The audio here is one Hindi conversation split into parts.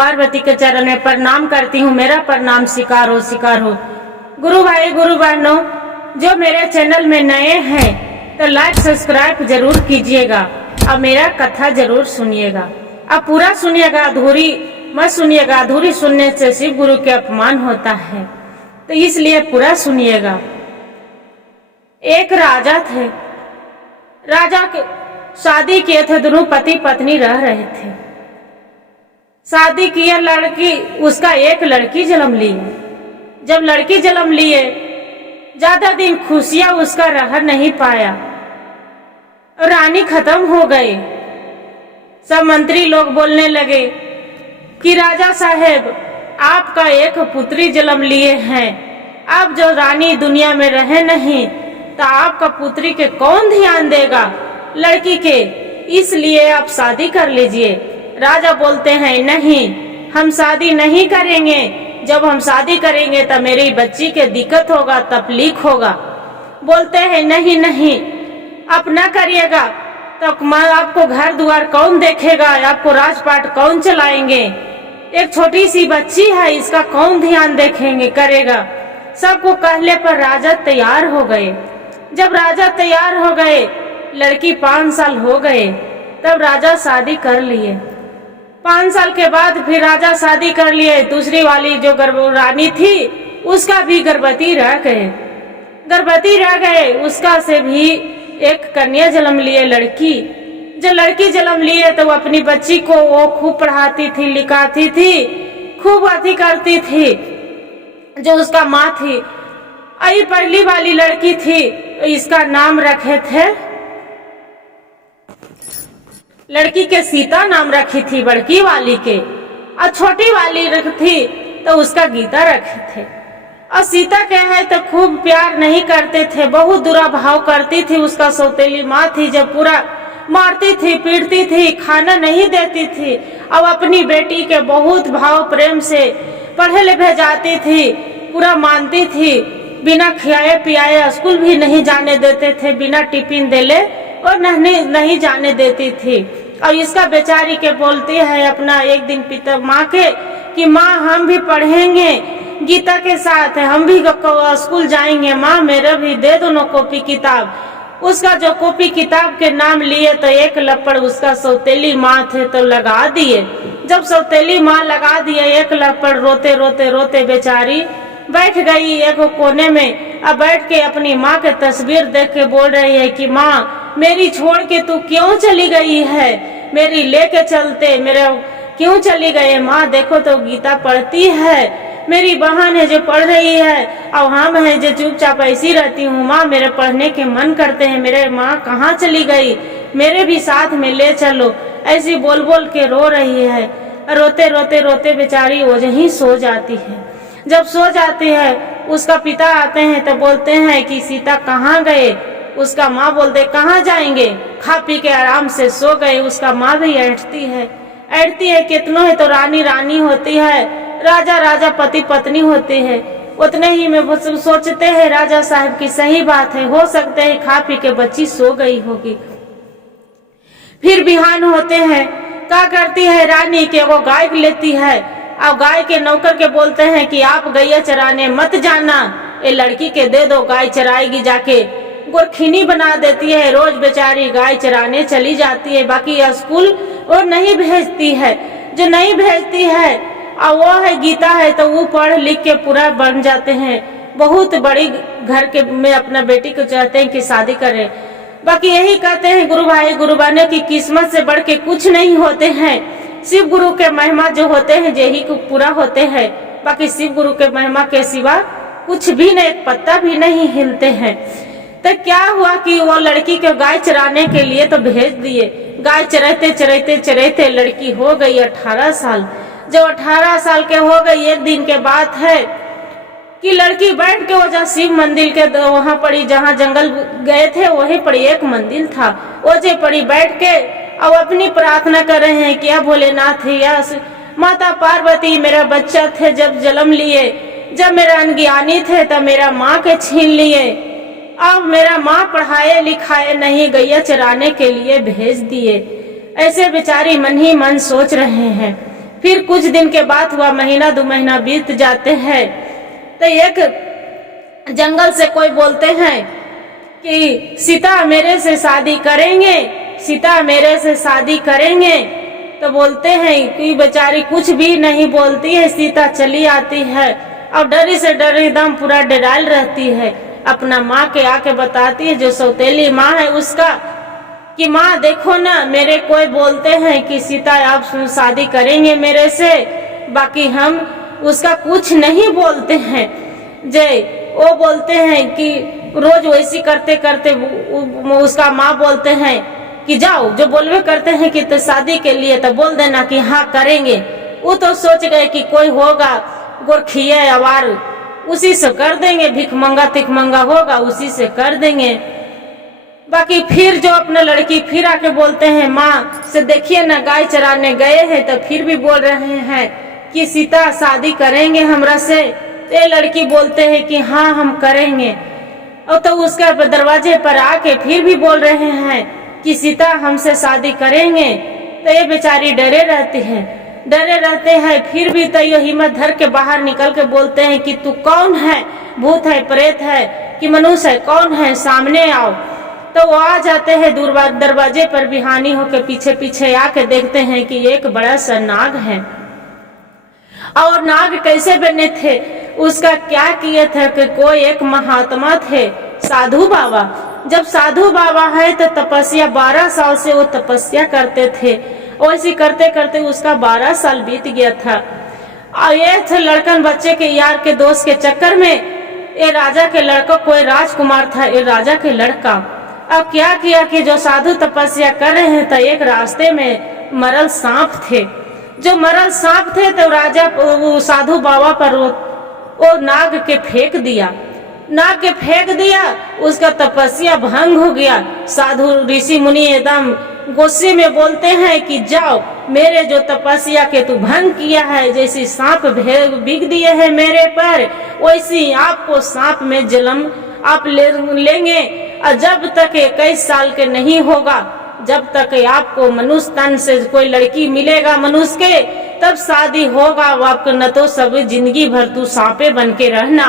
पार्वती के चरण में प्रणाम करती हूँ। मेरा प्रणाम स्वीकार हो, स्वीकार हो। गुरु भाई गुरु बहनों, जो मेरे चैनल में नए हैं तो लाइक सब्सक्राइब जरूर कीजिएगा और मेरा कथा जरूर सुनिएगा। अब पूरा सुनिएगा, अधूरी मत सुनिएगा। अधूरी सुनने से शिव गुरु के अपमान होता है, तो इसलिए पूरा सुनिएगा। एक राजा थे। राजा के शादी किए थे, दोनों पति पत्नी रह रहे थे। शादी किया, लड़की उसका एक लड़की जन्म ली। जब लड़की जन्म लिए, ज्यादा दिन खुशियां उसका रह नहीं पाया। रानी खत्म हो गई। सब मंत्री लोग बोलने लगे कि राजा साहेब, आपका एक पुत्री जन्म लिए हैं, अब जो रानी दुनिया में रहे नहीं तो आपका पुत्री के कौन ध्यान देगा लड़की के, इसलिए आप शादी कर लीजिए। राजा बोलते हैं नहीं, हम शादी नहीं करेंगे। जब हम शादी करेंगे तो मेरी बच्ची के दिक्कत होगा, तकलीफ होगा। बोलते हैं नहीं नहीं, आप ना करिएगा तो आपको घर द्वार कौन देखेगा, आपको राजपाट कौन चलाएंगे, एक छोटी सी बच्ची है, इसका कौन ध्यान देखेंगे करेगा। सबको कहले पर राजा तैयार हो गए। जब राजा तैयार हो गए, लड़की 5 साल हो गए, तब राजा शादी कर लिए। 5 साल के बाद फिर राजा शादी कर लिए। दूसरी वाली जो रानी थी उसका भी गर्भवती रह गए। उसका से भी एक कन्या जन्म लिए लड़की। जब लड़की जन्म लिए तो वो अपनी बच्ची को वो खूब पढ़ाती थी, लिखाती थी, खूब अति करती थी, जो उसका माँ थी। आई पहली वाली लड़की थी, इसका नाम रखे थे, लड़की के सीता नाम रखी थी बड़की वाली के, और छोटी वाली थी तो उसका गीता रखे थे। और सीता के है तो खूब प्यार नहीं करते थे, बहुत बुरा भाव करती थी। उसका सौतेली माँ थी, जब पूरा मारती थी, पीटती थी, खाना नहीं देती थी। अब अपनी बेटी के बहुत भाव प्रेम से पढ़े ले भेजाती थी, पूरा मानती थी। बिना खियाए पियाए स्कूल भी नहीं जाने देते थे, बिना टिफिन देले और नहीं जाने देती थी। और इसका बेचारी के बोलती है अपना एक दिन पिता माँ के कि माँ हम भी पढ़ेंगे गीता के साथ, हम भी स्कूल जाएंगे, माँ मेरा भी दे दो ना कॉपी किताब। उसका जो कॉपी किताब के नाम लिए तो एक लपड़ उसका सौतेली माँ थे तो लगा दिए। जब सौतेली माँ लगा दिए एक लपड़, रोते रोते रोते बेचारी बैठ गई एक कोने में। अब बैठ के अपनी माँ के तस्वीर देख के बोल रही है कि माँ मेरी छोड़ के तू क्यों चली गई है, मेरी लेके चलते, मेरे क्यों चली गई। माँ देखो तो गीता पढ़ती है, मेरी बहन है जो पढ़ रही है और हम है जो चुपचाप ऐसी रहती हूँ। माँ मेरे पढ़ने के मन करते हैं, मेरे माँ कहाँ चली गई, मेरे भी साथ में ले चलो। ऐसी बोल बोल के रो रही है। रोते रोते रोते बेचारी वहीं सो जाती है। जब सो जाती है, उसका पिता आते हैं तो बोलते हैं कि सीता कहाँ गए। उसका माँ बोलते कहाँ जाएंगे, खा पी के आराम से सो गए। उसका माँ भी ऐठती है कितनों है तो रानी रानी होती है, राजा राजा पति पत्नी होते हैं। उतने ही में सोचते हैं राजा साहब की सही बात है, हो सकते है खा पी के बच्ची सो गई होगी। फिर बिहान होते हैं, क्या करती है रानी के वो गाय लेती है और गाय के नौकर के बोलते हैं कि आप गैया चराने मत जाना, ये लड़की के दे दो, गाय चराएगी जाके। गोरखिनी बना देती है, रोज बेचारी गाय चराने चली जाती है। बाकी स्कूल और नहीं भेजती है, जो नहीं भेजती है और वो है गीता है तो वो पढ़ लिख के पूरा बन जाते हैं, बहुत बड़ी घर के में अपना बेटी को चाहते हैं कि शादी करें। बाकी यही कहते हैं गुरु भाई गुरु बहनों की किस्मत से बढ़ के कुछ नहीं होते हैं। शिव गुरु के महिमा जो होते हैं यही को पूरा होते हैं। बाकी शिव गुरु के महिमा के सिवा कुछ भी नहीं, एक पत्ता भी नहीं हिलते हैं। तो क्या हुआ कि वो लड़की को गाय चराने के लिए तो भेज दिए। गाय चराते चराते चराते लड़की हो गई 18 साल। जब 18 साल के हो गई, एक दिन के बात है कि लड़की बैठ के वजह शिव मंदिर के वहां पड़ी, जहाँ जंगल गए थे वहीं पड़ी एक मंदिर था, ओजे पड़ी बैठ के अब अपनी प्रार्थना कर रहे हैं। क्या भोलेनाथ या माता पार्वती मेरा बच्चा थे जब जन्म लिए, जब मेरा अनज्ञानी थे तब मेरा माँ के छीन लिए, अब मेरा माँ पढ़ाए लिखाए नहीं, गैया चराने के लिए भेज दिए। ऐसे बेचारी मन ही मन सोच रहे हैं। फिर कुछ दिन के बाद हुआ, महीना 2 महीना बीत जाते हैं तो एक जंगल से कोई बोलते हैं कि सीता मेरे से शादी करेंगे, सीता मेरे से शादी करेंगे। तो बोलते हैं कि बेचारी कुछ भी नहीं बोलती है, सीता चली आती है और डरी से डरी एकदम पूरा डराल रहती है। अपना माँ के आके बताती है, जो सौतेली माँ है उसका, कि माँ देखो ना, मेरे कोई बोलते हैं कि सीता आप शादी करेंगे मेरे से, बाकी हम उसका कुछ नहीं बोलते हैं। जय वो बोलते हैं कि रोज वैसी करते करते उसका माँ बोलते हैं कि जाओ, जो बोलवे करते हैं कि तो शादी के लिए तो बोल देना कि हाँ करेंगे। वो तो सोच गए कि कोई होगा गोरखिया अवार, उसी से कर देंगे, भिख मंगा तिख मंगा होगा उसी से कर देंगे। बाकी फिर जो अपना लड़की फिर आके बोलते हैं माँ से, देखिए ना गाय चराने गए हैं तो फिर भी बोल रहे हैं कि सीता शादी करेंगे हमरा से। ये लड़की बोलते हैं कि हाँ हम करेंगे। और तो उसका दरवाजे पर आके फिर भी बोल रहे हैं कि सीता हमसे शादी करेंगे। तो ये बेचारी डरे रहती है, फिर भी तो ये हिम्मत धर के बाहर निकल के बोलते हैं कि तू कौन है, भूत है, प्रेत है कि मनुष्य है, कौन है, सामने आओ। तो वो आ जाते हैं, दरवाजे पर बिहानी होकर पीछे पीछे आके देखते हैं कि एक बड़ा सा नाग है। और नाग कैसे बने थे, उसका क्या किए थे कि कोई एक महात्मा थे, साधु बाबा। जब साधु बाबा है तो तपस्या 12 साल से वो तपस्या करते थे, और ऐसे करते करते उसका 12 साल बीत गया था। और ये थे लड़कन बच्चे के यार के दोस्त के चक्कर में ये राजा के लड़का, कोई राजकुमार था ये राजा के लड़का। अब क्या किया कि जो साधु तपस्या कर रहे हैं तो एक रास्ते में मरल सांप थे। जो मरल सांप थे तो राजा वो साधु बाबा पर वो नाग के फेंक दिया, नाग के फेंक दिया, उसका तपस्या भंग हो गया। साधु ऋषि मुनि एकदम गुस्से में बोलते हैं कि जाओ, मेरे जो तपस्या के तू भंग किया है, जैसे सांप बिग दिए है मेरे पर, वैसे आपको सांप में जन्म आप लेंगे। और जब तक 21 साल के नहीं होगा, जब तक आपको मनुष्य तन से कोई लड़की मिलेगा मनुष्य के, तब शादी होगा आपको, न तो सब जिंदगी भर तू सांपे बन के रहना।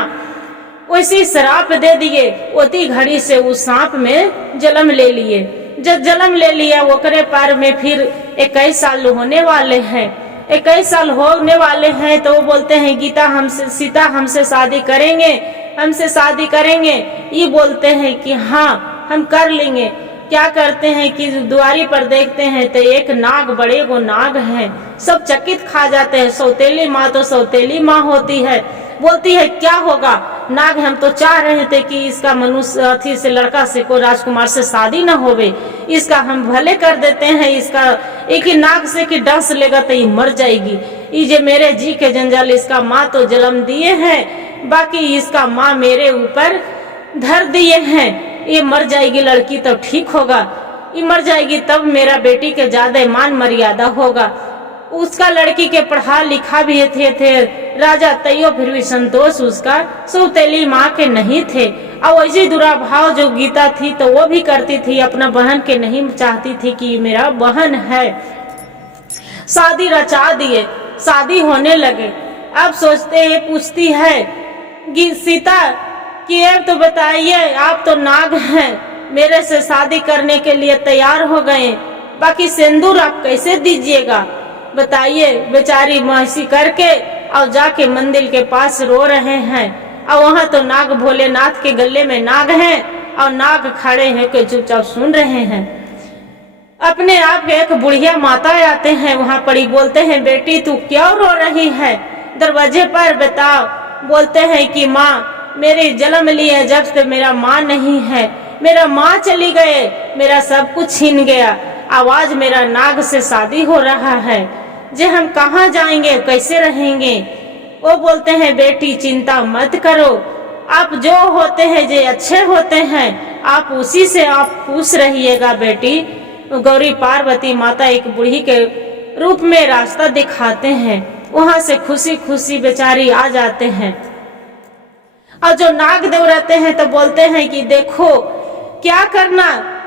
वैसे श्राप दे दिए, उसी घड़ी से उस सांप में जन्म ले लिए। जब जन्म ले लिया, ओकरे पार में फिर 21 साल होने वाले हैं। 21 साल होने वाले हैं तो वो बोलते हैं गीता हमसे, सीता हमसे शादी करेंगे, हमसे शादी करेंगे। ये बोलते हैं कि हाँ हम कर लेंगे। क्या करते हैं कि दुआरी पर देखते हैं तो एक नाग, बड़े वो नाग हैं, सब चकित खा जाते हैं। सौतेली माँ तो सौतेली माँ होती है, बोलती है क्या होगा नाग, हम तो चाह रहे थे कि इसका मनुष्य अथी से लड़का से को राजकुमार से शादी न होवे, इसका हम भले कर देते हैं। इसका एक ही नाग से कि डंस लेगा तो ये मर जाएगी। ये जे मेरे जी के जंजाल, इसका माँ तो जन्म दिए हैं, बाकी इसका माँ मेरे ऊपर धर दिए हैं। ये मर जाएगी लड़की तो ठीक होगा, ये मर जाएगी तब मेरा बेटी के ज्यादा मान मर्यादा होगा। उसका लड़की के पढ़ा लिखा भी थे राजा, तैयो फिर भी संतोष उसका सौतेली माँ के नहीं थे। और वैसे दुराभाव जो गीता थी तो वो भी करती थी, अपना बहन के नहीं चाहती थी कि मेरा बहन है। शादी रचा दिए, शादी होने लगे। अब सोचते हैं, पूछती है सीता कि अब तो बताइए, आप तो नाग हैं, मेरे से शादी करने के लिए तैयार हो गए, बाकी सिंदूर आप कैसे दीजिएगा बताइए। बेचारी महसी करके और जाके मंदिर के पास रो रहे हैं। और वहाँ तो नाग भोलेनाथ के गले में नाग हैं और नाग खड़े हैं के चुपचाप सुन रहे हैं। अपने आप एक बुढ़िया माता आते हैं वहाँ पड़ी, बोलते हैं बेटी तू क्यों रो रही है, दरवाजे पर बताओ। बोलते हैं कि माँ मेरी जन्म ली है जब से मेरा माँ नहीं है, मेरा माँ चली गए, मेरा सब कुछ छीन गया। आवाज मेरा नाग से शादी हो रहा है, जे हम कहाँ जाएंगे, कैसे रहेंगे। वो बोलते हैं बेटी चिंता मत करो, आप जो होते हैं जे अच्छे होते हैं, आप उसी से आप खुश रहिएगा बेटी। गौरी पार्वती माता एक बूढ़ी के रूप में रास्ता दिखाते हैं, वहां से खुशी खुशी बेचारी आ जाते हैं। और जो नाग देव रहते हैं तो बोलते हैं कि देखो क्या करना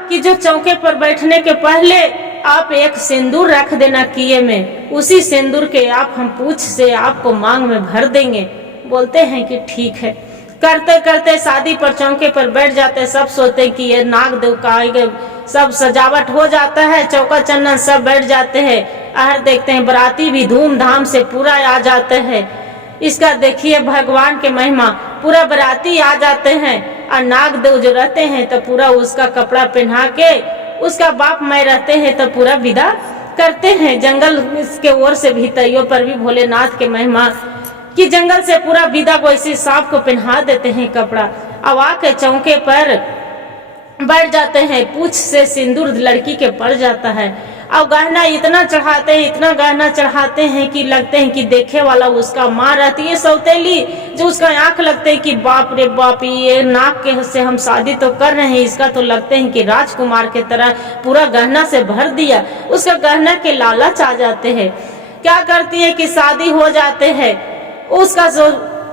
कि जो चौके पर बैठने के पहले आप एक सिंदूर रख देना किए में, उसी सिंदूर के आप हम पूछ से आपको मांग में भर देंगे। बोलते हैं कि ठीक है। करते करते शादी पर चौके पर बैठ जाते, सब सोचते हैं कि ये नाग देव का आएगा, सब सजावट हो जाता है, चौका चन्नन सब बैठ जाते हैं। आहर देखते हैं बराती भी धूमधाम से पूरा आ जाते हैं। इसका देखिए भगवान के महिमा, पूरा बराती आ जाते हैं और नाग देव जो रहते हैं तो पूरा उसका कपड़ा पहना के उसका बाप माँ रहते हैं तो पूरा विदा करते हैं। जंगल के ओर से भी तैयो पर भी भोलेनाथ के महिमा कि जंगल से पूरा विदा को इसी सांप को पहना देते हैं कपड़ा। अब आके चौके पर बैठ जाते हैं, पूछ से सिंदूर लड़की के पड़ जाता है। अब गहना इतना चढ़ाते हैं, इतना गहना चढ़ाते हैं कि लगते हैं कि देखे वाला उसका माँ रहती है सौतेली, जो उसका आंख लगते हैं कि बाप रे बाप, ये नाक के से हम शादी तो कर रहे हैं, इसका तो लगते हैं कि राजकुमार के तरह पूरा गहना से भर दिया। उसका गहना के लालच आ जाते हैं। क्या करती है कि शादी हो जाते हैं। उसका जो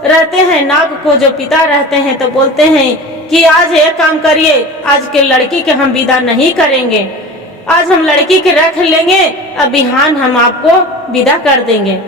रहते हैं नाग को जो पिता रहते हैं तो बोलते हैं कि आज एक काम करिए, आज के लड़की के हम विदा नहीं करेंगे, आज हम लड़की के रख लेंगे, अब बिहान हम आपको विदा कर देंगे।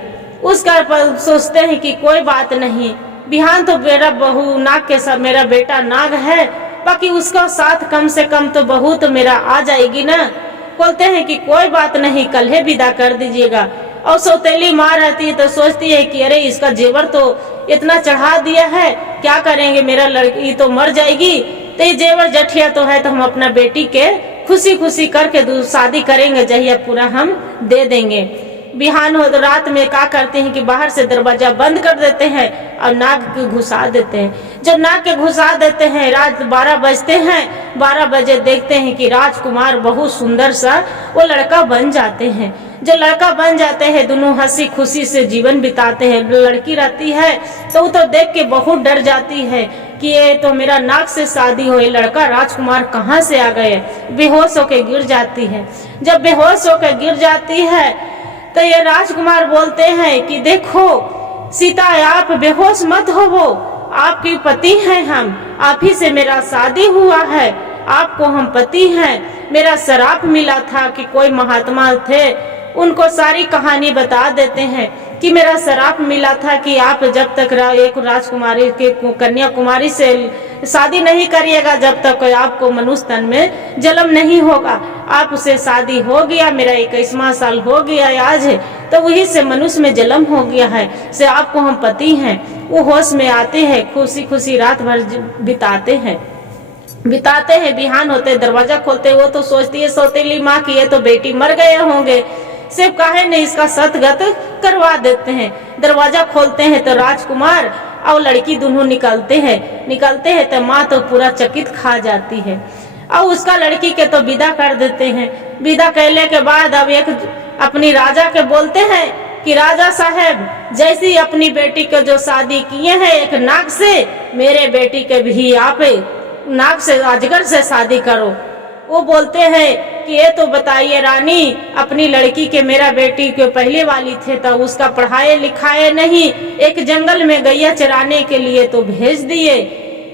उसका सोचते हैं कि कोई बात नहीं, बिहान तो मेरा बहू नाग के साथ मेरा बेटा नाग है, बाकी उसका साथ कम से कम तो बहू तो मेरा आ जाएगी ना। बोलते हैं कि कोई बात नहीं, कल ही विदा कर दीजिएगा। और सौतेली माँ रहती है तो सोचती है कि अरे इसका जेवर तो इतना चढ़ा दिया है, क्या करेंगे, मेरा लड़की तो मर जाएगी, तो ये जेवर जठिया तो है, तो हम अपना बेटी के खुशी खुशी करके शादी करेंगे, जहिया पूरा हम दे देंगे। बिहान हो तो रात में क्या करते हैं कि बाहर से दरवाजा बंद कर देते हैं और नाग के घुसा देते हैं। जब नाग के घुसा देते हैं, रात 12 बजते हैं, 12 बजे देखते हैं कि राजकुमार बहुत सुंदर सा वो लड़का बन जाते हैं। जो लड़का बन जाते हैं, दोनों हंसी खुशी से जीवन बिताते हैं। लड़की रहती है तो वो तो देख के बहुत डर जाती है कि ये तो मेरा नाग से शादी हो, लड़का राजकुमार कहाँ से आ गए, बेहोश होके गिर जाती है। जब बेहोश होकर गिर जाती है तो ये राजकुमार बोलते हैं कि देखो सीता, आप बेहोश मत होवो, आपके पति हैं हम, आप ही से मेरा शादी हुआ है, आपको हम पति हैं। मेरा श्राप मिला था कि कोई महात्मा थे, उनको सारी कहानी बता देते हैं कि मेरा श्राप मिला था कि आप जब तक एक राजकुमारी के कन्याकुमारी से शादी नहीं करिएगा, जब तक आपको मनुष्य तन में जन्म नहीं होगा। आप उससे शादी हो गया, मेरा 21वां साल हो गया आज, तो वही से मनुष्य में जन्म हो गया है, से आपको हम पति हैं। वो होश में आते हैं, खुशी खुशी रात भर बिताते हैं। बिहान होते दरवाजा खोलते, वो तो सोचती है सौतेली माँ की ये तो बेटी मर गए होंगे, सिर्फ काहे नहीं इसका सतगत करवा देते हैं। दरवाजा खोलते हैं तो राजकुमार और लड़की दोनों निकलते हैं तो माँ तो पूरा चकित खा जाती है और उसका लड़की के तो विदा कर देते हैं। विदा करने के बाद अब एक अपनी राजा के बोलते हैं कि राजा साहब, जैसी अपनी बेटी के जो शादी किए हैं एक नाग से, मेरे बेटी के भी आप नाग से, अजगर से शादी करो। वो बोलते हैं कि ये तो बताइए रानी, अपनी लड़की के मेरा बेटी के पहले वाली थे तो उसका पढ़ाए लिखाए नहीं, एक जंगल में गैया चराने के लिए तो भेज दिए।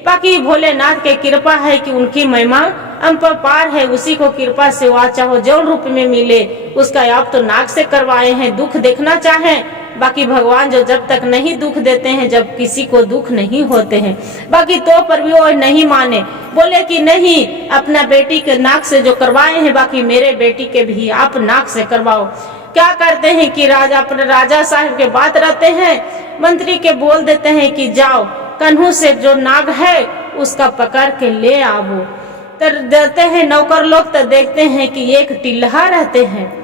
बाकी भोलेनाथ के कृपा है कि उनकी महिमा अपरंपार है, उसी को कृपा से वह चाहो जो रूप में मिले उसका आप तो नाग से करवाए हैं, दुख देखना चाहें। बाकी भगवान जो जब तक नहीं दुख देते हैं, जब किसी को दुख नहीं होते हैं। बाकी तो पर भी वो नहीं माने, बोले कि नहीं, अपना बेटी के नाक से जो करवाए हैं, बाकी मेरे बेटी के भी आप नाक से करवाओ। क्या करते हैं कि राजा अपने राजा साहब के बात रहते हैं, मंत्री के बोल देते हैं कि जाओ कन्हू से जो नाग है उसका पकड़ के ले आओ। तो देते हैं नौकर लोग, तो देखते हैं कि एक टिल्हा रहते हैं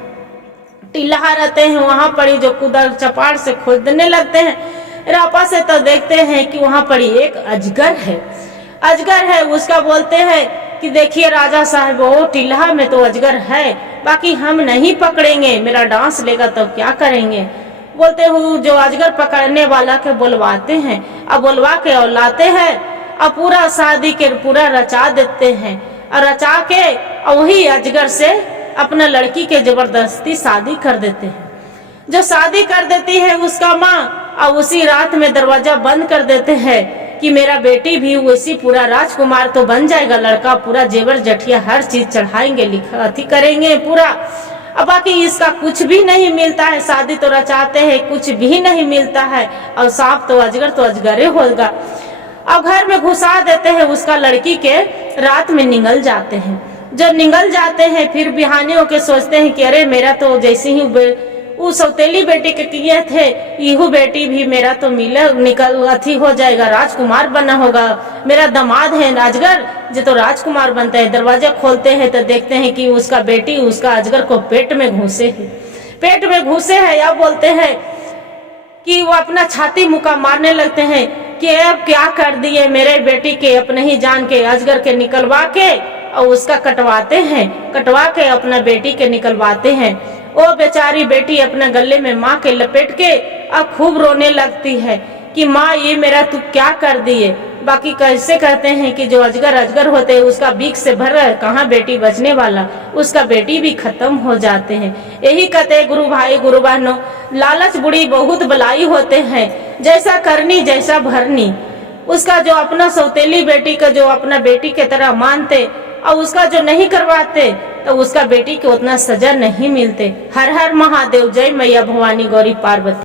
वहां पर जो कुदर चपाड़ से खोदने लगते हैं रापा से, तो देखते हैं कि वहां पर एक अजगर है। उसका बोलते हैं कि देखिए राजा साहब, वो टिल्हा में तो अजगर है, बाकी हम नहीं पकड़ेंगे, मेरा डांस लेगा तो क्या करेंगे। बोलते हो जो अजगर पकड़ने वाला के बुलवाते हैं, अब बुलवा के और लाते हैं और पूरा शादी के पूरा रचा देते हैं और रचा के और वही अजगर से अपना लड़की के जबरदस्ती शादी कर देते हैं। जो शादी कर देती है उसका माँ, और उसी रात में दरवाजा बंद कर देते हैं कि मेरा बेटी भी उसी पूरा राजकुमार तो बन जाएगा, लड़का पूरा जेवर जठिया हर चीज चढ़ाएंगे, लिखा अथी करेंगे पूरा। अब बाकी इसका कुछ भी नहीं मिलता है, शादी तो रचाते हैं कुछ भी नहीं मिलता है, और सांप तो अजगरे होगा। अब घर में घुसा देते हैं उसका, लड़की के रात में निगल जाते हैं। जब निगल जाते हैं फिर बिहाने होके सोचते हैं कि अरे मेरा तो जैसे ही वो सौतेली बेटी के किए थे, यहू बेटी भी मेरा तो निकल अथी हो जाएगा, राजकुमार बना होगा। मेरा दामाद है अजगर जो तो राजकुमार बनता है। दरवाजा खोलते हैं तो देखते हैं कि उसका बेटी उसका अजगर को पेट में घुसे है। अब बोलते हैं कि वो अपना छाती मुका मारने लगते हैं कि अब क्या कर दिए मेरे बेटी के, अपने ही जान के अजगर के निकलवा के और उसका कटवा के अपना बेटी के निकलवाते हैं। वो बेचारी बेटी अपने गले में माँ के लपेट के अब खूब रोने लगती है कि माँ ये मेरा तू क्या कर दिए। बाकी कैसे कहते हैं कि जो अजगर होते हैं उसका बीक से भर है, कहाँ बेटी बचने वाला, उसका बेटी भी खत्म हो जाते हैं। यही कहते हैं गुरु भाई गुरु बहनों, लालच बुरी बहुत बलाई होते हैं, जैसा करनी जैसा भरनी। उसका जो अपना सौतेली बेटी का जो अपना बेटी के तरह मानते और उसका जो नहीं करवाते तो उसका बेटी को उतना सजा नहीं मिलते। हर हर महादेव, जय मैया भवानी गौरी पार्वती।